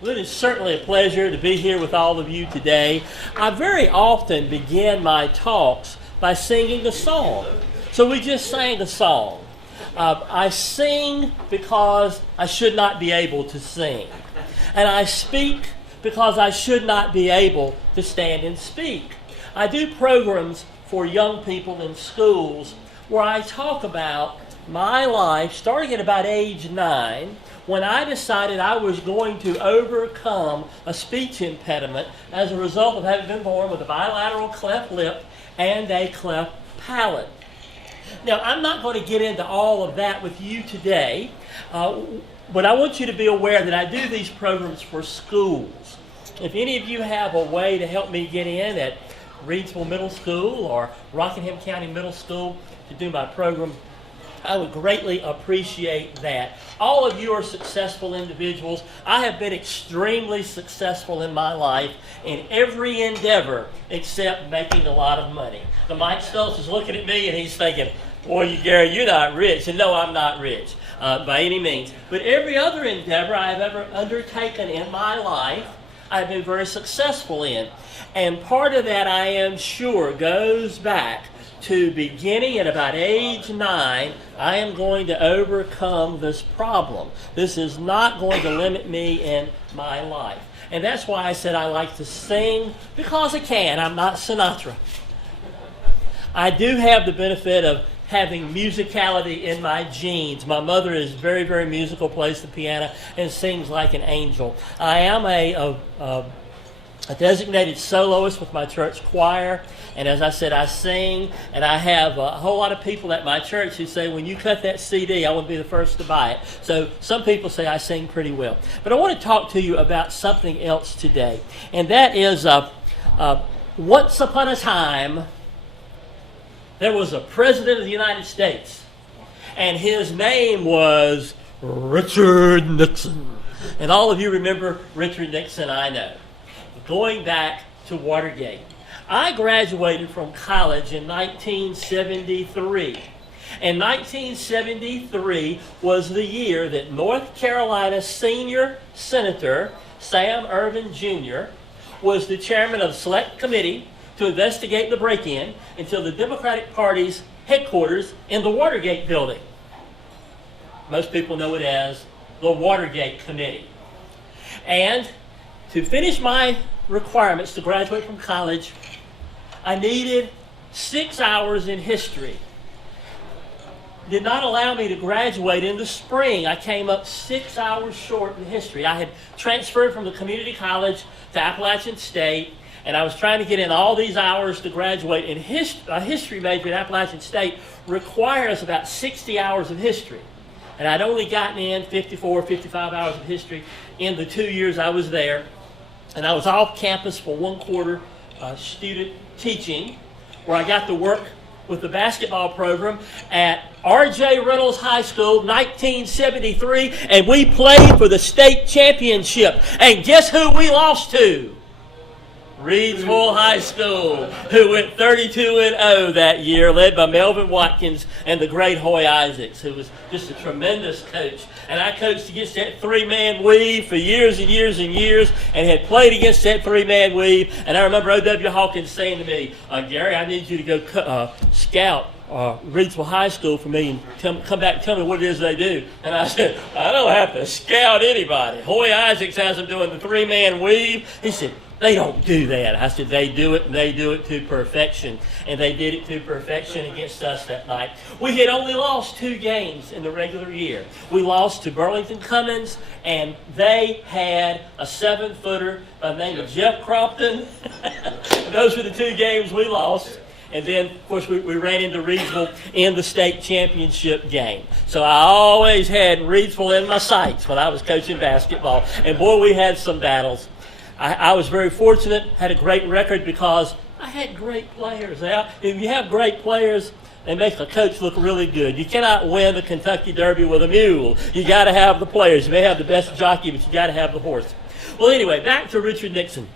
Well, it is certainly a pleasure to be here with all of you today. I very often begin my talks by singing a song. So we just sang a song. I sing because I should not be able to sing. And I speak because I should not be able to stand and speak. I do programs for young people in schools where I talk about my life starting at about age 9 when I decided I was going to overcome a speech impediment as a result of having been born with a bilateral cleft lip and a cleft palate. Now, I'm not going to get into all of that with you today, but I want you to be aware that I do these programs for schools. If any of you have a way to help me get in at Reedsville Middle School or Rockingham County Middle School to do my program, I would greatly appreciate that. All of you are successful individuals. I have been extremely successful in my life in every endeavor except making a lot of money. So Mike Stoltz is looking at me and he's thinking, boy, Gary, you're not rich. And no, I'm not rich by any means. But every other endeavor I have ever undertaken in my life, I've been very successful in. And part of that, I am sure, goes back to beginning at about age 9, I am going to overcome this problem. This is not going to limit me in my life. And that's why I said I like to sing, because I can. I'm not Sinatra. I do have the benefit of having musicality in my genes. My mother is very, very musical, plays the piano, and sings like an angel. I am a designated soloist with my church choir, and as I said, I sing, and I have a whole lot of people at my church who say, when you cut that CD, I want to be the first to buy it. So some people say I sing pretty well. But I want to talk to you about something else today, and that is once upon a time, there was a president of the United States, and his name was Richard Nixon. And all of you remember Richard Nixon, I know. Going back to Watergate. I graduated from college in 1973. And 1973 was the year that North Carolina senior senator Sam Ervin Jr. was the chairman of the Select Committee to investigate the break-in into the Democratic Party's headquarters in the Watergate building. Most people know it as the Watergate Committee. And to finish my requirements to graduate from college, I needed 6 hours in history. Did not allow me to graduate in the spring. I came up 6 hours short in history. I had transferred from the community college to Appalachian State, and I was trying to get in all these hours to graduate. And a history major at Appalachian State requires about 60 hours of history. And I'd only gotten in 54, 55 hours of history in the 2 years I was there. And I was off campus for 1 quarter student teaching, where I got to work with the basketball program at R.J. Reynolds High School, 1973, and we played for the state championship. And guess who we lost to? Reedsville High School, who went 32-0 that year, led by Melvin Watkins and the great Hoy Isaacs, who was just a tremendous coach. And I coached against that 3-man weave for years and years and years, and had played against that 3-man weave. And I remember O.W. Hawkins saying to me, Gary, I need you to go scout Reedsville High School for me and come back and tell me what it is they do. And I said, I don't have to scout anybody. Hoy Isaacs has them doing the 3-man weave. He said, they don't do that. I said, they do it, and they do it to perfection. And they did it to perfection against us that night. We had only lost 2 games in the regular year. We lost to Burlington Cummins, and they had a 7-footer by the name of Jeff Crompton. Those were the 2 games we lost. And then, of course, we ran into Reedsville in the state championship game. So I always had Reedsville in my sights when I was coaching basketball. And boy, we had some battles. I was very fortunate, had a great record because I had great players. If you have great players, they make a coach look really good. You cannot win the Kentucky Derby with a mule. You got to have the players. You may have the best jockey, but you got to have the horse. Well, anyway, back to Richard Nixon.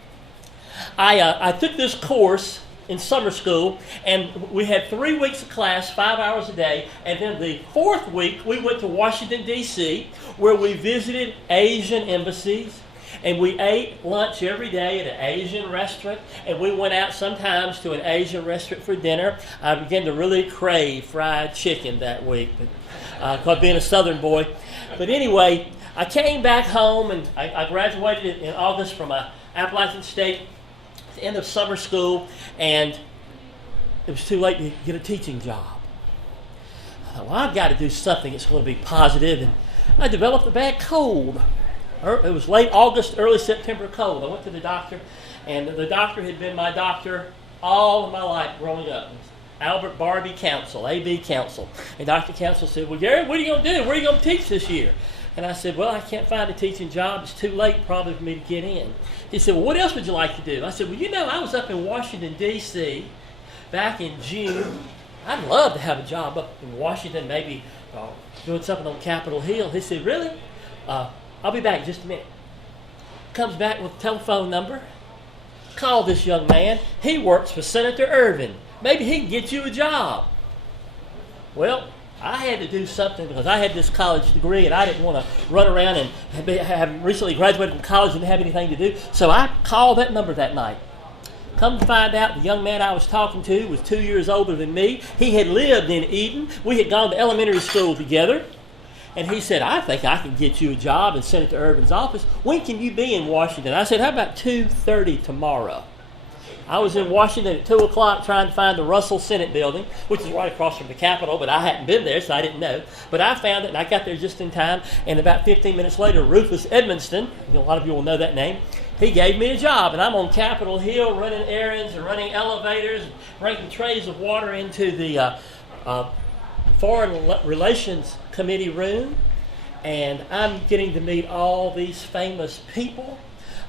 I took this course in summer school, and we had 3 weeks of class, 5 hours a day, and then the 4th week we went to Washington, D.C., where we visited Asian embassies, And we ate lunch every day at an Asian restaurant, and we went out sometimes to an Asian restaurant for dinner. I began to really crave fried chicken that week, because being a Southern boy. But anyway, I came back home, and I graduated in August from Appalachian State at the end of summer school, and it was too late to get a teaching job. I thought, well, I've got to do something that's going to be positive, and I developed a bad cold. It was late August, early September cold. I went to the doctor, and the doctor had been my doctor all of my life growing up. It was Albert Barbie Council, AB Council. And Dr. Council said, well, Gary, what are you going to do? Where are you going to teach this year? And I said, well, I can't find a teaching job. It's too late probably for me to get in. He said, well, what else would you like to do? I said, well, you know, I was up in Washington, D.C. back in June. I'd love to have a job up in Washington, maybe doing something on Capitol Hill. He said, really? I'll be back in just a minute. Comes back with a telephone number. Call this young man. He works for Senator Ervin. Maybe he can get you a job. Well, I had to do something because I had this college degree and I didn't want to run around and have recently graduated from college and didn't have anything to do. So I called that number that night. Come to find out, the young man I was talking to was 2 years older than me. He had lived in Eden. We had gone to elementary school together. And he said, I think I can get you a job in Senator Ervin's office. When can you be in Washington? I said, how about 2:30 tomorrow? I was in Washington at 2 o'clock trying to find the Russell Senate building, which is right across from the Capitol, but I hadn't been there, so I didn't know. But I found it, and I got there just in time. And about 15 minutes later, Rufus Edmonston, a lot of you will know that name, he gave me a job. And I'm on Capitol Hill running errands and running elevators, and bringing trays of water into the Foreign Relations Committee room. And I'm getting to meet all these famous people.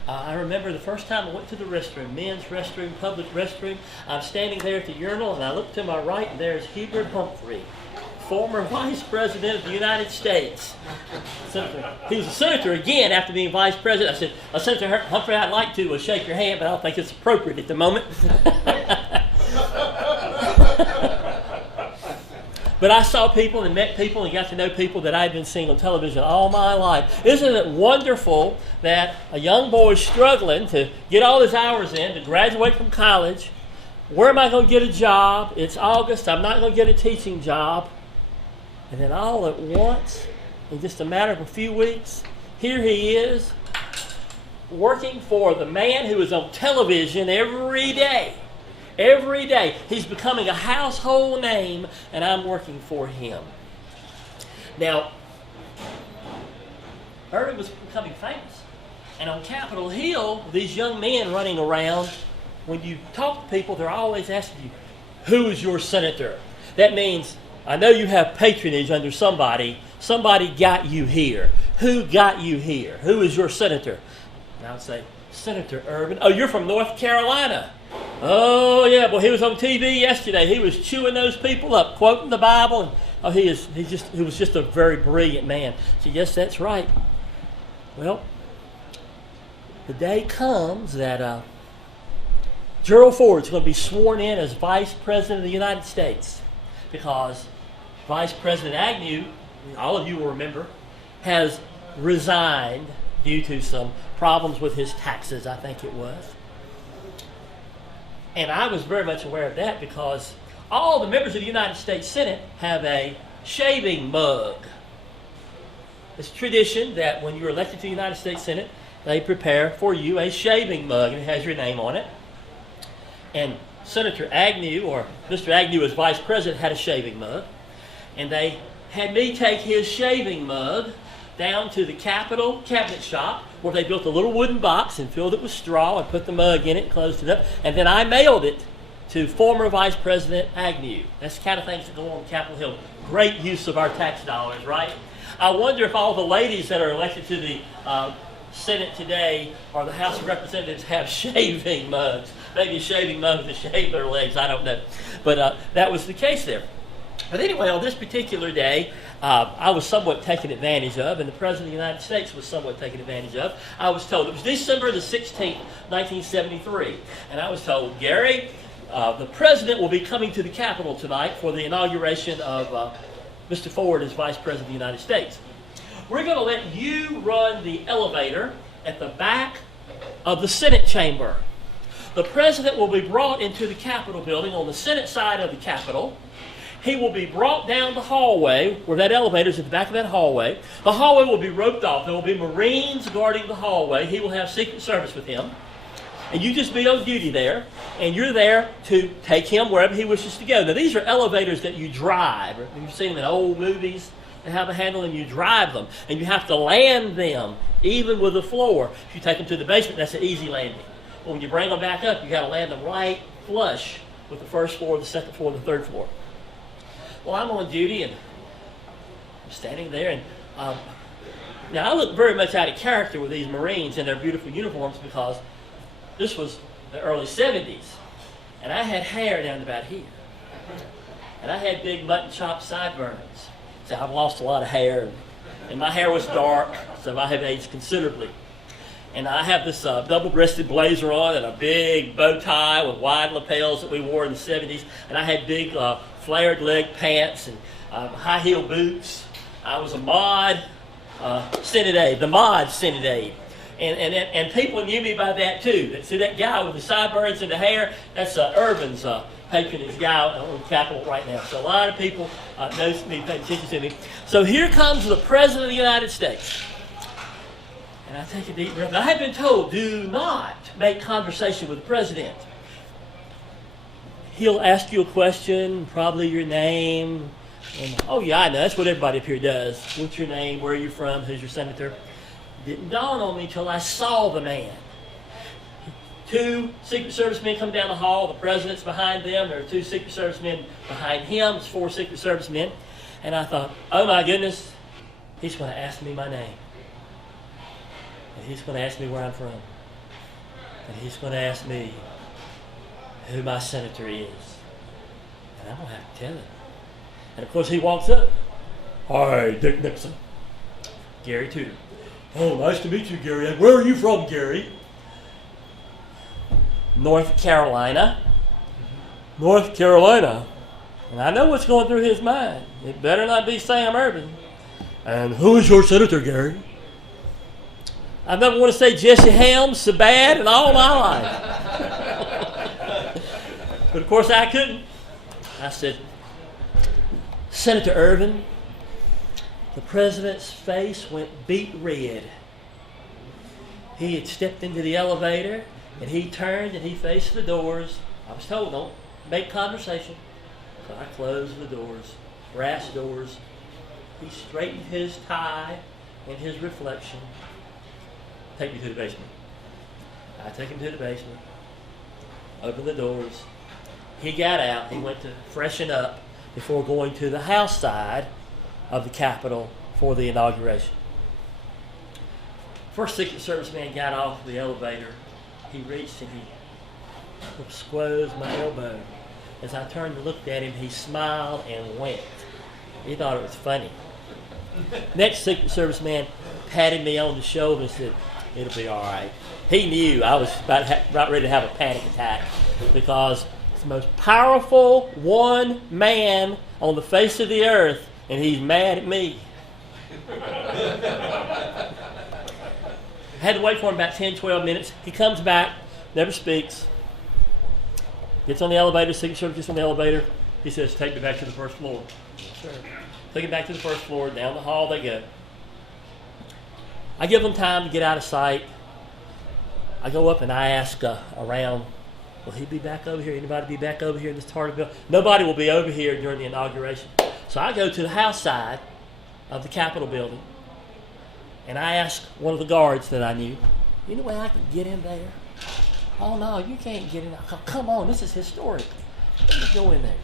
I remember the first time I went to the restroom, men's restroom, public restroom. I'm standing there at the urinal, and I look to my right, and there's Hubert Humphrey, former Vice President of the United States. He was a senator again after being Vice President. I said, Senator Humphrey, I'd like to shake your hand, but I don't think it's appropriate at the moment. But I saw people and met people and got to know people that I had been seeing on television all my life. Isn't it wonderful that a young boy struggling to get all his hours in, to graduate from college, where am I going to get a job? It's August, I'm not going to get a teaching job. And then all at once, in just a matter of a few weeks, here he is, working for the man who is on television every day. Every day. He's becoming a household name, and I'm working for him. Now, Ervin was becoming famous. And on Capitol Hill, these young men running around, when you talk to people, they're always asking you, who is your senator? That means, I know you have patronage under somebody. Somebody got you here. Who got you here? Who is your senator? And I would say, Senator Ervin. Oh, you're from North Carolina. Oh, yeah, well, he was on TV yesterday. He was chewing those people up, quoting the Bible. And, he was just a very brilliant man. So, yes, that's right. Well, the day comes that Gerald Ford's going to be sworn in as Vice President of the United States because Vice President Agnew, all of you will remember, has resigned due to some problems with his taxes, I think it was. And I was very much aware of that because all the members of the United States Senate have a shaving mug. It's tradition that when you're elected to the United States Senate, they prepare for you a shaving mug, and it has your name on it. And Senator Agnew, or Mr. Agnew as Vice President, had a shaving mug. And they had me take his shaving mug down to the Capitol cabinet shop where they built a little wooden box and filled it with straw and put the mug in it and closed it up. And then I mailed it to former Vice President Agnew. That's the kind of things that go on Capitol Hill. Great use of our tax dollars, right? I wonder if all the ladies that are elected to the Senate today or the House of Representatives have shaving mugs. Maybe a shaving mug to shave their legs, I don't know. But that was the case there. But anyway, on this particular day, I was somewhat taken advantage of, and the President of the United States was somewhat taken advantage of. I was told, it was December the 16th, 1973, and I was told, Gary, the President will be coming to the Capitol tonight for the inauguration of Mr. Ford as Vice President of the United States. We're going to let you run the elevator at the back of the Senate chamber. The president will be brought into the Capitol building on the Senate side of the Capitol. He will be brought down the hallway, where that elevator is at the back of that hallway. The hallway will be roped off. There will be Marines guarding the hallway. He will have Secret Service with him. And you just be on duty there, and you're there to take him wherever he wishes to go. Now, these are elevators that you drive. You've seen them in old movies. They have a handle, and you drive them. And you have to land them, even with the floor. If you take them to the basement, that's an easy landing. But when you bring them back up, you got to land them right flush with the first floor, the second floor, and the third floor. Well, I'm on duty, and I'm standing there, and now I look very much out of character with these Marines in their beautiful uniforms because this was the early 70s, and I had hair down about here, and I had big mutton chop sideburns. So I've lost a lot of hair, and my hair was dark, so I have aged considerably. And I have this double-breasted blazer on and a big bow tie with wide lapels that we wore in the 70s, and I had big flared leg pants and high heel boots. I was a mod Senate aide, the mod Senate aide. And people knew me by that too. See that guy with the sideburns and the hair? That's Irvin's patronage guy on the Capitol right now. So a lot of people know me, pay attention to me. So here comes the President of the United States. And I take a deep breath. I have been told, do not make conversation with the President. He'll ask you a question, probably your name. And, oh yeah, I know. That's what everybody up here does. What's your name? Where are you from? Who's your senator? Didn't dawn on me until I saw the man. 2 Secret Service men come down the hall. The president's behind them. There are 2 Secret Service men behind him. It's 4 Secret Service men. And I thought, oh my goodness, he's going to ask me my name. And he's going to ask me where I'm from. And he's going to ask me who my senator is. And I'm going to have to tell him. And of course he walks up. Hi, Dick Nixon. GarryTudor. Oh, nice to meet you, Gary. Where are you from, Gary? North Carolina. North Carolina. And I know what's going through his mind. It better not be Sam Irvin. And who is your senator, Gary? I've never want to say Jesse Helms so bad in all my life. But of course I couldn't. I said, Senator Irvin. The president's face went beet red. He had stepped into the elevator, and he turned and he faced the doors. I was told, don't make conversation. So I closed the doors, brass doors. He straightened his tie and his reflection. Take me to the basement. I take him to the basement, open the doors. He got out. He went to freshen up before going to the House side of the Capitol for the inauguration. First Secret Service man got off the elevator. He reached and he squozed my elbow. As I turned and looked at him, he smiled and winked. He thought it was funny. Next Secret Service man patted me on the shoulder and said, it'll be all right. He knew I was about ready to have a panic attack because it's the most powerful one man on the face of the earth, and he's mad at me. I had to wait for him about 10, 12 minutes. He comes back, never speaks, gets on the elevator, Secret Service gets on the elevator. He says, take me back to the first floor. Sure. Take him back to the first floor, down the hall they go. I give them time to get out of sight. I go up and I ask around, will he be back over here? Anybody be back over here in this target bill? Nobody will be over here during the inauguration. So I go to the House side of the Capitol building, and I ask one of the guards that I knew, any way I can get in there? Oh, no, you can't get in. Oh, come on, this is historic. Let me go in there.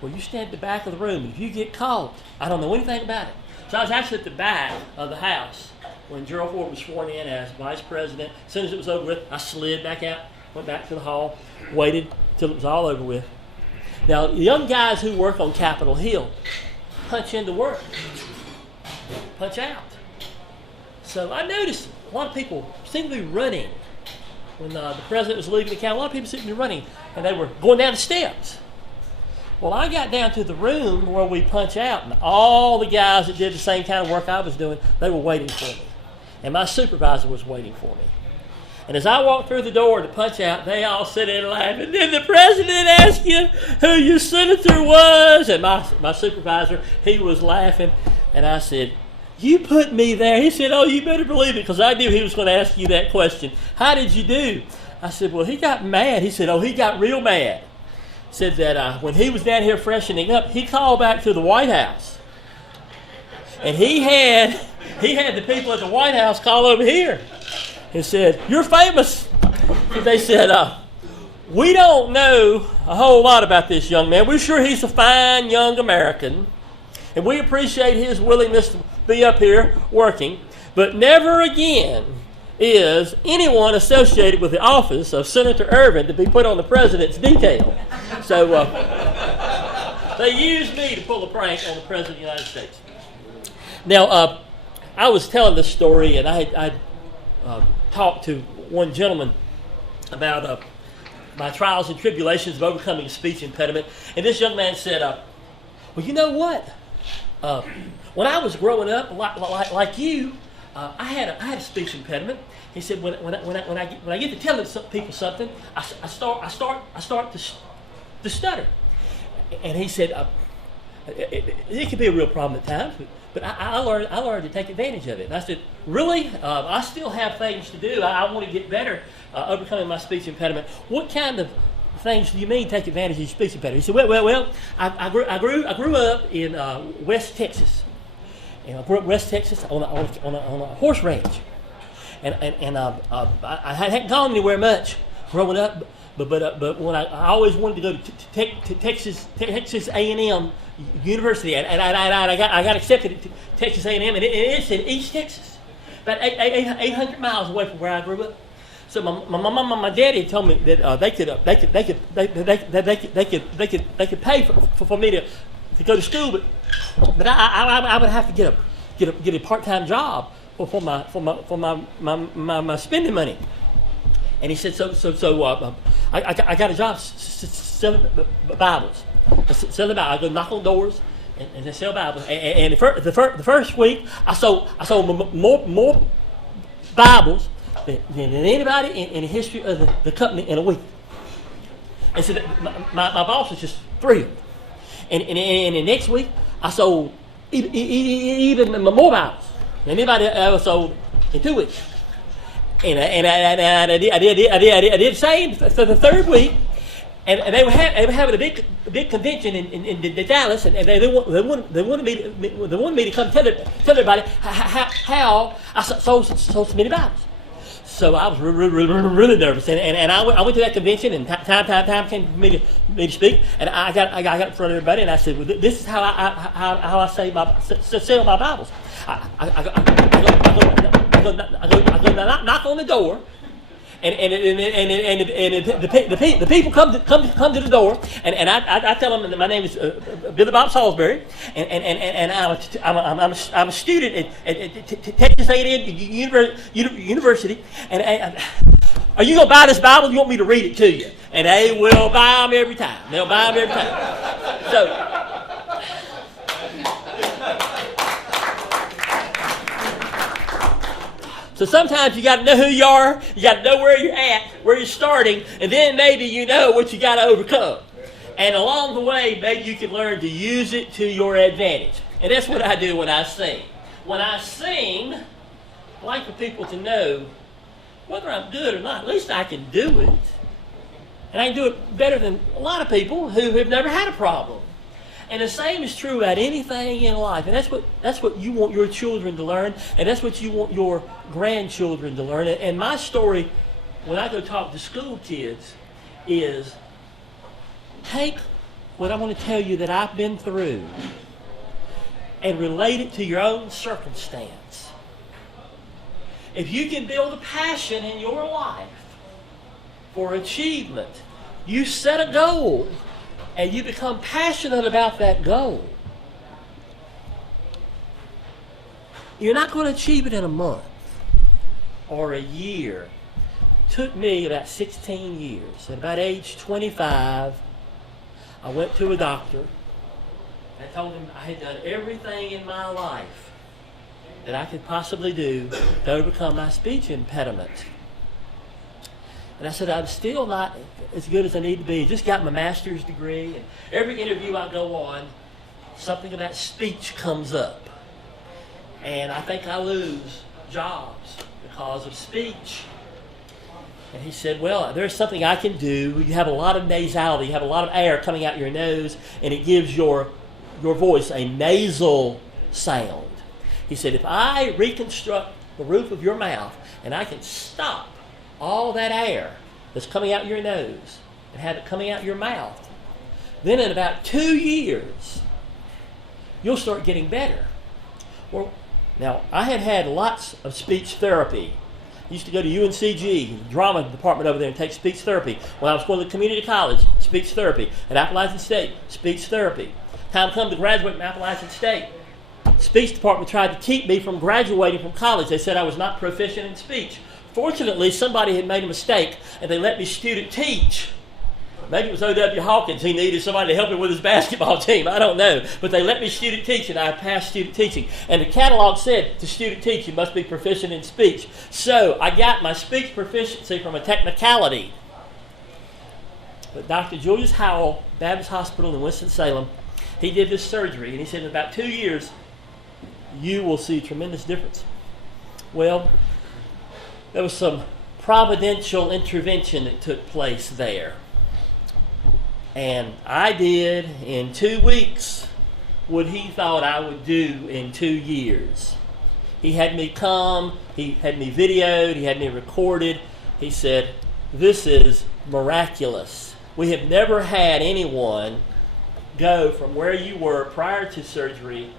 Well, you stand at the back of the room, and if you get caught, I don't know anything about it. So I was actually at the back of the House when Gerald Ford was sworn in as vice president. As soon as it was over with, I slid back out, went back to the hall, waited till it was all over with. Now, the young guys who work on Capitol Hill punch into work, punch out. So I noticed a lot of people seemed to be running when the president was leaving the Capitol. A lot of people seemed to be running, and they were going down the steps. Well, I got down to the room where we punch out, and all the guys that did the same kind of work I was doing, they were waiting for me. and my supervisor was waiting for me. And as I walked through the door to punch out, they all sit in laughing. Did the president ask you who your senator was? And my supervisor, he was laughing. And I said, you put me there. He said, oh, you better believe it, because I knew he was going to ask you that question. How did you do? I said, well, he got mad. He said, oh, he got real mad. Said that when he was down here freshening up, he called back to the White House. And he had the people at the White House call over here. He said, you're famous. They said, we don't know a whole lot about this young man. We're sure he's a fine young American, and we appreciate his willingness to be up here working, but never again is anyone associated with the office of Senator Irvin to be put on the president's detail. So they used me to pull a prank on the president of the United States. Now, I was telling this story, and I talked to one gentleman about my trials and tribulations of overcoming a speech impediment. And this young man said, well, you know what? When I was growing up, like you, I had a speech impediment. He said, when I get to telling people something, I start to stutter. And he said, it can be a real problem at times, but I learned to take advantage of it. And I said, really? I still have things to do. I want to get better overcoming my speech impediment. What kind of things do you mean take advantage of your speech impediment? He said, well, I grew up in West Texas. And I grew up in West Texas on a horse ranch. And I hadn't gone anywhere much growing up, but when I always wanted to go to Texas A&M University, and I got accepted at Texas A&M, and it's in East Texas, about 800 miles away from where I grew up. So my mom and my daddy told me that they could pay for me to go to school, but I would have to get a part-time job for my spending money. And he said, so I got a job selling Bibles. Selling Bibles. I go knock on doors and sell Bibles. And the first week, I sold more Bibles than anybody in the history of the company in a week. And so my boss was just thrilled. And the next week, I sold even more Bibles than anybody ever sold in 2 weeks. And I did the same for the third week, and they were having a big convention in Dallas, and they wanted me to come tell everybody how I sold so many Bibles. So I was really nervous, and I went to that convention, and time came for me to speak, and I got in front of everybody, and I said, well, this is how I sell my Bibles. I go knock on the door, and the people come to the door, and I tell them that my name is Billy Bob Salisbury, and I'm a student at Texas A&M University, and are you gonna buy this Bible? You want me to read it to you? And they will buy them every time. They'll buy them every time. So. So sometimes you got to know who you are, you got to know where you're at, where you're starting, and then maybe you know what you got to overcome. And along the way, maybe you can learn to use it to your advantage. And that's what I do when I sing. When I sing, I like for people to know whether I'm good or not. At least I can do it. And I can do it better than a lot of people who have never had a problem. And the same is true about anything in life. And that's what you want your children to learn, and that's what you want your grandchildren to learn. And my story, when I go talk to school kids, is take what I want to tell you that I've been through and relate it to your own circumstance. If you can build a passion in your life for achievement, you set a goal, and you become passionate about that goal, you're not going to achieve it in a month or a year. It took me about 16 years. At about age 25, I went to a doctor. I told him I had done everything in my life that I could possibly do to overcome my speech impediment. And I said, I'm still not as good as I need to be. Just got my master's degree, and every interview I go on, something about speech comes up. And I think I lose jobs because of speech. And he said, well, there's something I can do. You have a lot of nasality, you have a lot of air coming out your nose, and it gives your voice a nasal sound. He said, if I reconstruct the roof of your mouth and I can stop all that air that's coming out your nose and have it coming out your mouth, then in about 2 years, you'll start getting better. Well, now, I had lots of speech therapy. I used to go to UNCG, the drama department over there, and take speech therapy. When I was going to community college, speech therapy. At Appalachian State, speech therapy. Time come to graduate from Appalachian State, speech department tried to keep me from graduating from college. They said I was not proficient in speech. Fortunately, somebody had made a mistake, and they let me student teach. Maybe it was O.W. Hawkins. He needed somebody to help him with his basketball team. I don't know. But they let me student teach, and I passed student teaching. And the catalog said, to student teach, you must be proficient in speech. So I got my speech proficiency from a technicality. But Dr. Julius Howell, Baptist Hospital in Winston-Salem, he did this surgery, and he said in about 2 years, you will see a tremendous difference. Well, there was some providential intervention that took place there. And I did in 2 weeks what he thought I would do in 2 years. He had me come, he had me videoed, he had me recorded. He said, this is miraculous. We have never had anyone go from where you were prior to surgery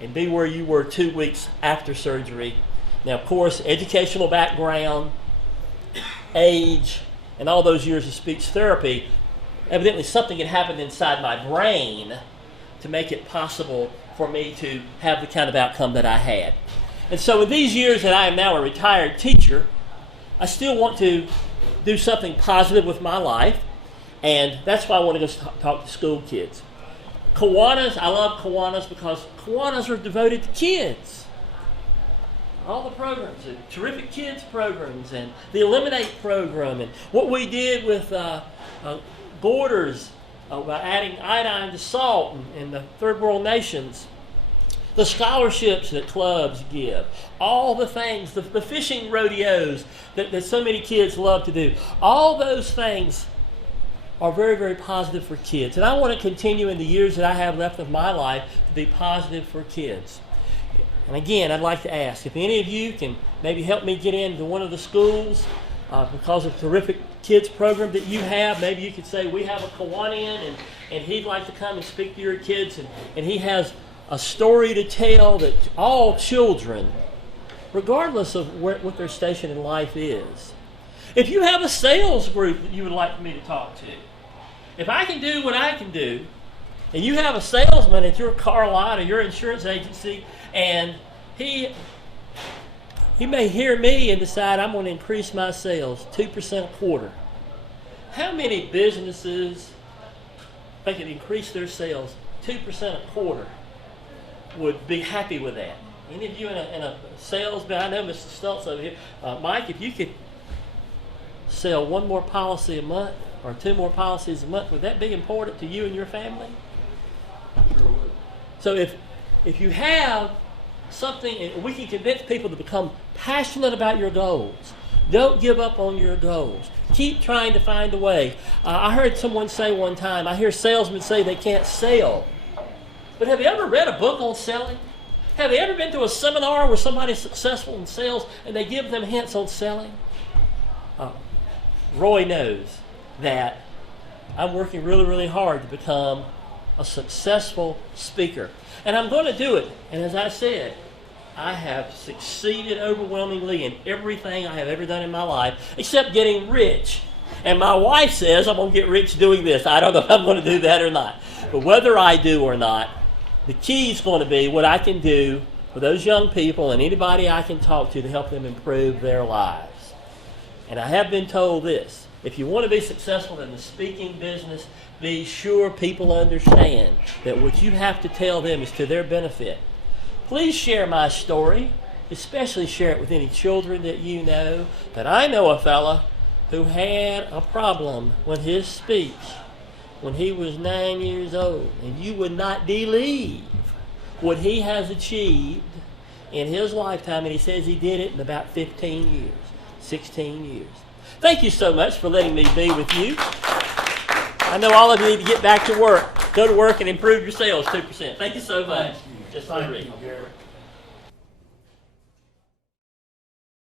and be where you were 2 weeks after surgery. Now, of course, educational background, age, and all those years of speech therapy, evidently something had happened inside my brain to make it possible for me to have the kind of outcome that I had. And so in these years that I am now a retired teacher, I still want to do something positive with my life, and that's why I want to go talk to school kids. Kiwanis, I love Kiwanis because Kiwanis are devoted to kids. All the programs, the terrific kids programs, and the Eliminate program, and what we did with borders by adding iodine to salt in the third world nations, the scholarships that clubs give, all the things, the fishing rodeos that so many kids love to do, all those things are very, very positive for kids. And I want to continue in the years that I have left of my life to be positive for kids. And again, I'd like to ask if any of you can maybe help me get into one of the schools because of the terrific kids program that you have. Maybe you could say, we have a Kiwanian and he'd like to come and speak to your kids. And he has a story to tell that all children, regardless of what their station in life is. If you have a sales group that you would like me to talk to, if I can do what I can do, and you have a salesman at your car lot or your insurance agency, and he may hear me and decide I'm going to increase my sales 2% a quarter. How many businesses, if they could increase their sales 2% a quarter, would be happy with that? Any of you in a sales, I know Mr. Stultz over here. Mike, if you could sell 1 more policy a month or 2 more policies a month, would that be important to you and your family? Sure would. So if you have something, we can convince people to become passionate about your goals. Don't give up on your goals. Keep trying to find a way. I heard someone say one time, I hear salesmen say they can't sell. But have you ever read a book on selling? Have you ever been to a seminar where somebody's successful in sales and they give them hints on selling? Roy knows that I'm working really, really hard to become a successful speaker. And I'm going to do it. And as I said, I have succeeded overwhelmingly in everything I have ever done in my life, except getting rich. And my wife says I'm going to get rich doing this. I don't know if I'm going to do that or not. But whether I do or not, the key is going to be what I can do for those young people and anybody I can talk to help them improve their lives. And I have been told this. If you want to be successful in the speaking business, be sure people understand that what you have to tell them is to their benefit. Please share my story, especially share it with any children that you know. But I know a fella who had a problem with his speech when he was 9 years old, and you would not believe what he has achieved in his lifetime, and he says he did it in about 15 years, 16 years. Thank you so much for letting me be with you. I know all of you need to get back to work. Go to work and improve your sales 2%. Thank you so much. Just Thank you, Gary.